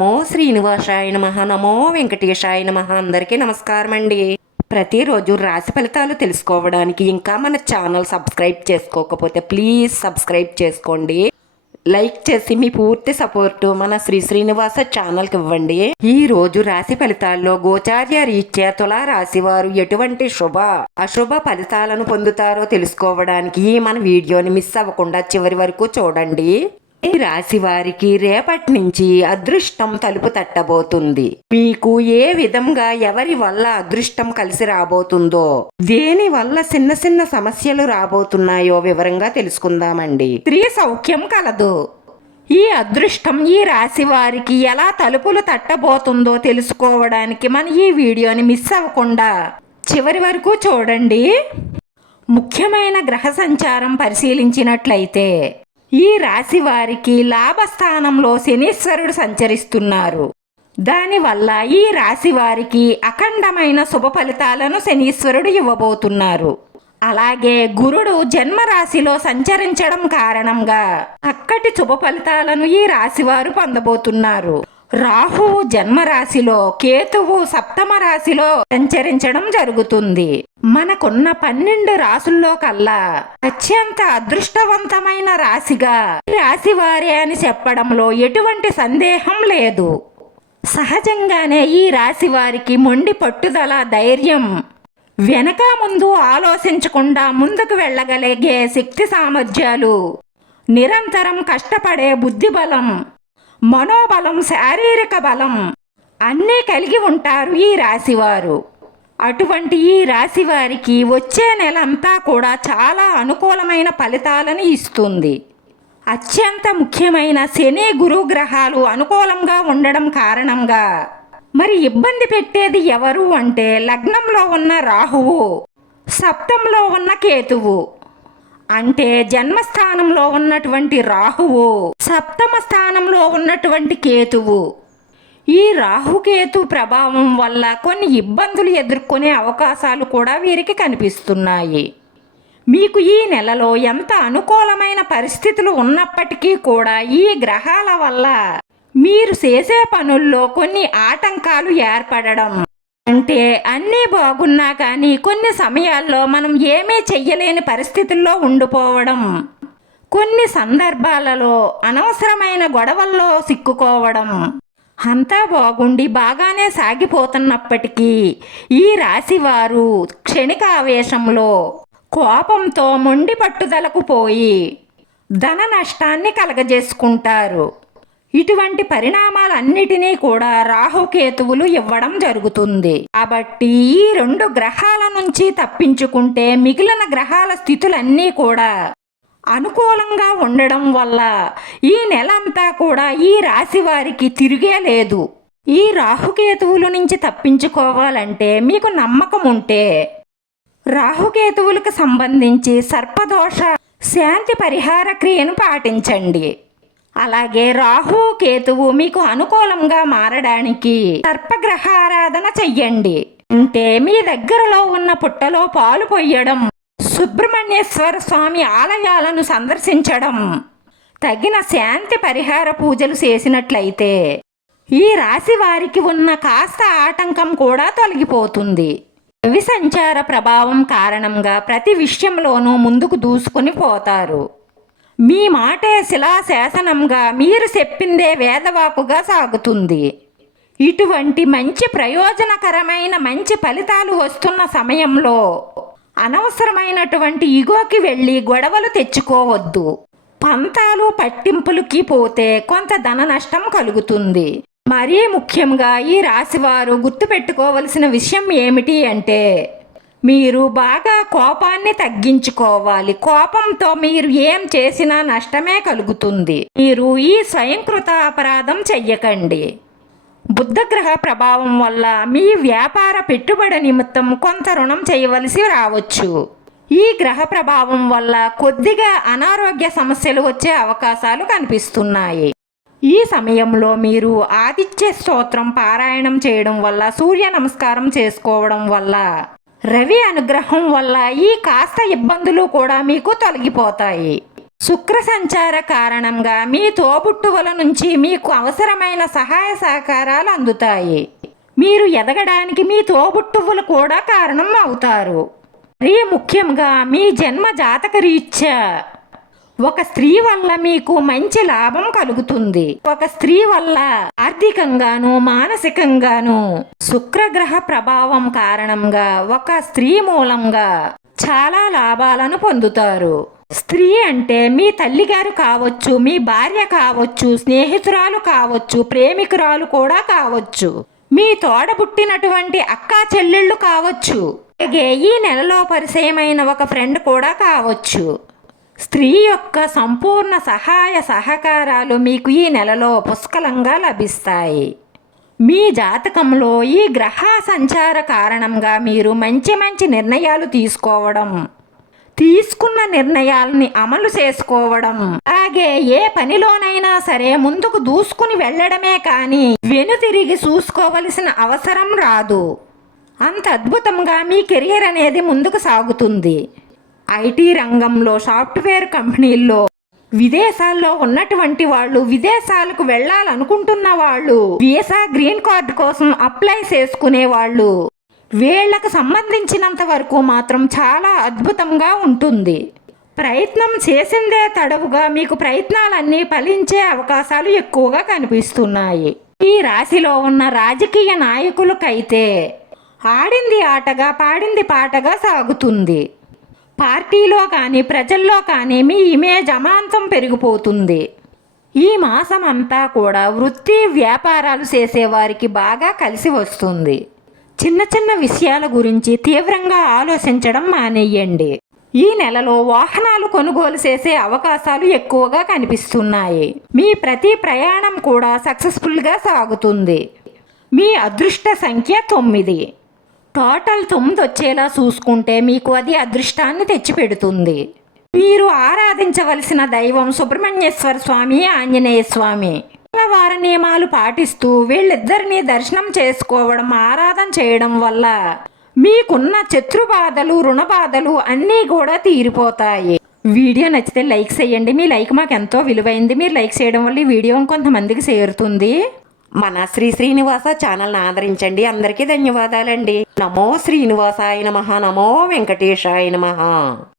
నమో శ్రీనివాసాయ నమః. నమో వెంకటేశాయ నమః. అందరికీ నమస్కారం అండి. ప్రతిరోజు రాశి ఫలితాలు తెలుసుకోవడానికి ఇంకా మన ఛానల్ సబ్స్క్రైబ్ చేసుకోకపోతే ప్లీజ్ సబ్స్క్రైబ్ చేసుకోండి. లైక్ చేసి మీ పూర్తి సపోర్టు మన శ్రీనివాస ఛానల్కి ఇవ్వండి. ఈ రోజు రాశి ఫలితాల్లో గోచార్య రీత్యా తులా రాశి వారు ఎటువంటి శుభ అశుభ ఫలితాలను పొందుతారో తెలుసుకోవడానికి మన వీడియోని మిస్ అవ్వకుండా చివరి వరకు చూడండి. ఈ రాశి వారికి రేపటి నుంచి అదృష్టం తలుపు తట్టబోతుంది. మీకు ఏ విధంగా ఎవరి వల్ల అదృష్టం కలిసి రాబోతుందో, దేని వల్ల చిన్న చిన్న సమస్యలు రాబోతున్నాయో వివరంగా తెలుసుకుందామండి. స్త్రీ సౌఖ్యం కలదు. ఈ అదృష్టం ఈ రాశి వారికి ఎలా తలుపులు తట్టబోతుందో తెలుసుకోవడానికి మన ఈ వీడియోని మిస్ అవ్వకుండా చివరి వరకు చూడండి. ముఖ్యమైన గ్రహ సంచారం పరిశీలించినట్లయితే ఈ రాశి వారికి లాభస్థానంలో శనీశ్వరుడు సంచరిస్తున్నారు. దానివల్ల ఈ రాశి వారికి అఖండమైన శుభ ఫలితాలను శనీశ్వరుడు ఇవ్వబోతున్నారు. అలాగే గురుడు జన్మరాశిలో సంచరించడం కారణంగా చక్కటి శుభ ఫలితాలను ఈ రాశివారు పొందబోతున్నారు. రాహువు జన్మరాశిలో, కేతువు సప్తమ రాశిలో సంచరించడం జరుగుతుంది. మనకున్న 12 రాశుల్లో కల్లా అత్యంత అదృష్టవంతమైన రాశిగా ఈ రాశి వారే అని చెప్పడంలో ఎటువంటి సందేహం లేదు. సహజంగానే ఈ రాశి వారికి మొండి పట్టుదల, ధైర్యం, వెనక ముందు ఆలోచించకుండా ముందుకు వెళ్ళగలిగే శక్తి సామర్థ్యాలు, నిరంతరం కష్టపడే బుద్ధిబలం, మనోబలం, శారీరక బలం అన్నీ కలిగి ఉంటారు ఈ రాశివారు. అటువంటి ఈ రాశి వారికి వచ్చే నెలంతా కూడా చాలా అనుకూలమైన ఫలితాలను ఇస్తుంది. అత్యంత ముఖ్యమైన శని, గురు గ్రహాలు అనుకూలంగా ఉండడం కారణంగా మరి ఇబ్బంది పెట్టేది ఎవరు అంటే లగ్నంలో ఉన్న రాహువు, సప్తంలో ఉన్న కేతువు. అంటే జన్మస్థానంలో ఉన్నటువంటి రాహువు, సప్తమ స్థానంలో ఉన్నటువంటి కేతువు. ఈ రాహుకేతు ప్రభావం వల్ల కొన్ని ఇబ్బందులు ఎదుర్కొనే అవకాశాలు కూడా వీరికి కనిపిస్తున్నాయి. మీకు ఈ నెలలో ఎంత అనుకూలమైన పరిస్థితులు ఉన్నప్పటికీ కూడా ఈ గ్రహాల వల్ల మీరు చేసే పనుల్లో కొన్ని ఆటంకాలు ఏర్పడడం, అంటే అన్నీ బాగున్నా కానీ కొన్ని సమయాల్లో మనం ఏమీ చెయ్యలేని పరిస్థితుల్లో ఉండిపోవడం, కొన్ని సందర్భాలలో అనవసరమైన గొడవల్లో సిక్కుకోవడం, అంతా బాగుండి బాగానే సాగిపోతున్నప్పటికీ ఈ రాశివారు క్షణిక ఆవేశంలో, కోపంతో మొండి పట్టుదలకు పోయి ధన నష్టాన్ని కలగజేసుకుంటారు. ఇటువంటి పరిణామాలన్నిటినీ కూడా రాహుకేతువులు ఇవ్వడం జరుగుతుంది. కాబట్టి ఈ 2 గ్రహాల నుంచి తప్పించుకుంటే మిగిలిన గ్రహాల స్థితులన్నీ కూడా అనుకూలంగా ఉండడం వల్ల ఈ నెలంతా కూడా ఈ రాశి వారికి తిరిగే లేదు. ఈ రాహుకేతువుల నుంచి తప్పించుకోవాలంటే మీకు నమ్మకం ఉంటే రాహుకేతువులకు సంబంధించి సర్పదోష శాంతి పరిహార క్రియను పాటించండి. అలాగే రాహు, కేతువు మీకు అనుకూలంగా మారడానికి సర్పగ్రహ ఆరాధన చెయ్యండి. అంటే మీ దగ్గరలో ఉన్న పుట్టలో పాలు పొయ్యడం, సుబ్రహ్మణ్యేశ్వర స్వామి ఆలయాలను సందర్శించడం, తగిన శాంతి పరిహార పూజలు చేసినట్లయితే ఈ రాశి వారికి ఉన్న కాస్త ఆటంకం కూడా తొలగిపోతుంది. రవి సంచార ప్రభావం కారణంగా ప్రతి విషయంలోనూ ముందుకు దూసుకుని పోతారు. మీ మాటే శిలాశాసనంగా, మీరు చెప్పిందే వేదవాకుగా సాగుతుంది. ఇటువంటి మంచి ప్రయోజనకరమైన మంచి ఫలితాలు వస్తున్న సమయంలో అనవసరమైనటువంటి ఇగోకి వెళ్ళి గొడవలు తెచ్చుకోవద్దు. పంతాలు పట్టింపులకి పోతే కొంత ధన నష్టం కలుగుతుంది. మరీ ముఖ్యంగా ఈ రాశివారు గుర్తుపెట్టుకోవలసిన విషయం ఏమిటి అంటే మీరు బాగా కోపాన్ని తగ్గించుకోవాలి. కోపంతో మీరు ఏం చేసినా నష్టమే కలుగుతుంది. మీరు ఈ స్వయంకృత అపరాధం చెయ్యకండి. బుధగ్రహ ప్రభావం వల్ల మీ వ్యాపార పెట్టుబడి నిమిత్తం కొంత రుణం చేయవలసి రావచ్చు. ఈ గ్రహ ప్రభావం వల్ల కొద్దిగా అనారోగ్య సమస్యలు వచ్చే అవకాశాలు కనిపిస్తున్నాయి. ఈ సమయంలో మీరు ఆదిత్య స్తోత్రం పారాయణం చేయడం వల్ల, సూర్య నమస్కారం చేసుకోవడం వల్ల, రవి అనుగ్రహం వల్ల ఈ కాస్త ఇబ్బందులు కూడా మీకు తొలగిపోతాయి. శుక్ర సంచార కారణంగా మీ తోబుట్టువుల నుంచి మీకు అవసరమైన సహాయ సహకారాలు అందుతాయి. మీరు ఎదగడానికి మీ తోబుట్టువులు కూడా కారణం అవుతారు. మరీ ముఖ్యంగా మీ జన్మ జాతక రీత్యా ఒక స్త్రీ వల్ల మీకు మంచి లాభం కలుగుతుంది. ఒక స్త్రీ వల్ల ఆర్థికంగాను మానసికంగాను శుక్రగ్రహ ప్రభావం కారణంగా ఒక స్త్రీ మూలంగా చాలా లాభాలను పొందుతారు. స్త్రీ అంటే మీ తల్లిగారు కావచ్చు, మీ భార్య కావచ్చు, స్నేహితురాలు కావచ్చు, ప్రేమికురాలు కూడా కావచ్చు, మీ తోడబుట్టినటువంటి అక్కా చెల్లెళ్ళు కావచ్చు, అలాగే ఈ నెలలో పరిచయమైన ఒక ఫ్రెండ్ కూడా కావచ్చు. స్త్రీ యొక్క సంపూర్ణ సహాయ సహకారాలు మీకు ఈ నెలలో పుష్కలంగా లభిస్తాయి. మీ జాతకంలో ఈ గ్రహ సంచార కారణంగా మీరు మంచి మంచి నిర్ణయాలు తీసుకోవడం, తీసుకున్న నిర్ణయాలని అమలు చేసుకోవడం, అలాగే ఏ పనిలోనైనా సరే ముందుకు దూసుకుని వెళ్ళడమే కానీ వెనుతిరిగి చూసుకోవలసిన అవసరం రాదు. అంత అద్భుతంగా మీ కెరియర్ అనేది ముందుకు సాగుతుంది. ఐటీ రంగంలో, సాఫ్ట్వేర్ కంపెనీల్లో, విదేశాల్లో ఉన్నటువంటి వాళ్ళు, విదేశాలకు వెళ్ళాలనుకుంటున్న వాళ్ళు, వీసా గ్రీన్ కార్డు కోసం అప్లై చేసుకునే వాళ్ళు, వీళ్లకు సంబంధించినంత వరకు మాత్రం చాలా అద్భుతంగా ఉంటుంది. ప్రయత్నం చేసిందే తడవుగా మీకు ప్రయత్నాలన్నీ ఫలించే అవకాశాలు ఎక్కువగా కనిపిస్తున్నాయి. ఈ రాశిలో ఉన్న రాజకీయ నాయకులకైతే ఆడింది ఆటగా పాడింది పాటగా సాగుతుంది. పార్టీలో కానీ ప్రజల్లో కానీ మీ ఇమేజ్ అమాంతం పెరిగిపోతుంది. ఈ మాసం అంతా కూడా వృత్తి వ్యాపారాలు చేసేవారికి బాగా కలిసి వస్తుంది. చిన్న చిన్న విషయాల గురించి తీవ్రంగా ఆలోచించడం మానేయండి. ఈ నెలలో వాహనాలు కొనుగోలు చేసే అవకాశాలు ఎక్కువగా కనిపిస్తున్నాయి. మీ ప్రతి ప్రయాణం కూడా సక్సెస్ఫుల్గా సాగుతుంది. మీ అదృష్ట సంఖ్య 9. టోటల్ 9 వచ్చేలా చూసుకుంటే మీకు అది అదృష్టాన్ని తెచ్చిపెడుతుంది. మీరు ఆరాధించవలసిన దైవం సుబ్రహ్మణ్యేశ్వర స్వామి, ఆంజనేయ స్వామి. వారి నియమాలు పాటిస్తూ వీళ్ళిద్దరినీ దర్శనం చేసుకోవడం, ఆరాధన చేయడం వల్ల మీకున్న శత్రుబాధలు, రుణ బాధలు అన్నీ కూడా తీరిపోతాయి. వీడియో నచ్చితే లైక్ చేయండి. మీ లైక్ మాకు ఎంతో విలువైంది. మీరు లైక్ చేయడం వల్ల ఈ వీడియో కొంతమందికి చేరుతుంది. మన శ్రీ శ్రీనివాస ఛానల్ని ఆదరించండి. అందరికీ ధన్యవాదాలండి. నమో శ్రీనివాసాయ నమః, నమో వెంకటేశాయ నమః.